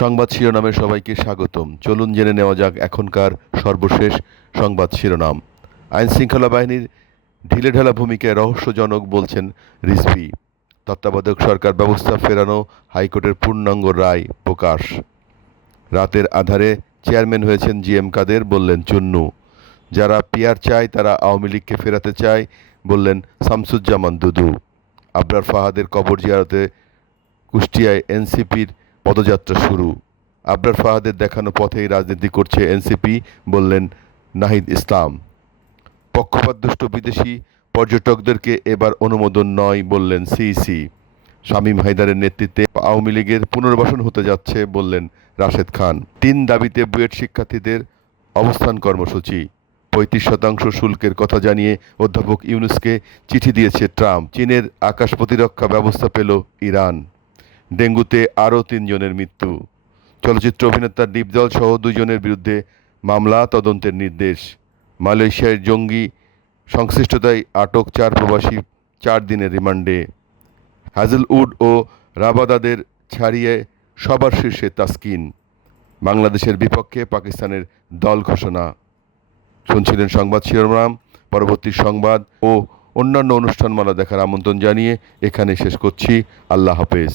সংবাদ শিরোনামে সবাইকে স্বাগতম। চলুন জেনে নেওয়া যাক এখনকার সর্বশেষ সংবাদ শিরোনাম। আইন শৃঙ্খলা বাহিনীর ঢিলেঢালা ভূমিকায় রহস্যজনক বলছেন রিজভি। তত্ত্বাবধায়ক সরকার ব্যবস্থা ফেরানো হাইকোর্টের পূর্ণাঙ্গ রায় প্রকাশ। রাতের আধারে চেয়ারম্যান হয়েছেন জি এম কাদের, বললেন চুন্নু। যারা পিয়ার চায়, তারা আওয়ামী লীগকে ফেরাতে চায়, বললেন শামসুজ্জামান দুদু। আবরার ফাহাদের কবর জিয়ারতে কুষ্টিয়ায় এনসিপির পদযাত্রা শুরু। আবরার ফাহাদের দেখানো পথেই রাজনীতি করছে এনসিপি, বললেন নাহিদ ইসলাম। পক্ষপাতদুষ্ট বিদেশি পর্যটকদেরকে এবার অনুমোদন নয়, বললেন সিইসি। শামীম হায়দারের নেতৃত্বে আওয়ামী লীগের পুনর্বাসন হতে যাচ্ছে, বললেন রাশেদ খান। তিন দাবিতে বুয়েট শিক্ষার্থীদের অবস্থান কর্মসূচি। পঁয়ত্রিশ শতাংশ শুল্কের কথা জানিয়ে অধ্যাপক ইউনুসকে চিঠি দিয়েছে ট্রাম্প। চীনের আকাশ প্রতিরক্ষা ব্যবস্থা পেল ইরান। ডেঙ্গুতে আরও তিনজনের মৃত্যু। চলচ্চিত্র অভিনেতা ডিপজল সহ দুজনের বিরুদ্ধে মামলা, তদন্তের নির্দেশ। মালয়েশিয়ার জঙ্গি সংশ্লিষ্টতায় আটক চার প্রবাসী চার দিনের রিমান্ডে। হ্যাজেলউড ও রাবাদাদের ছাড়িয়ে সবার শীর্ষে তাসকিন। বাংলাদেশের বিপক্ষে পাকিস্তানের দল ঘোষণা। শুনছিলেন সংবাদ শিরোনাম, পরবর্তী সংবাদ ও অন্যান্য অনুষ্ঠানমালা দেখার আমন্ত্রণ জানিয়ে এখানে শেষ করছি। আল্লাহ হাফেজ।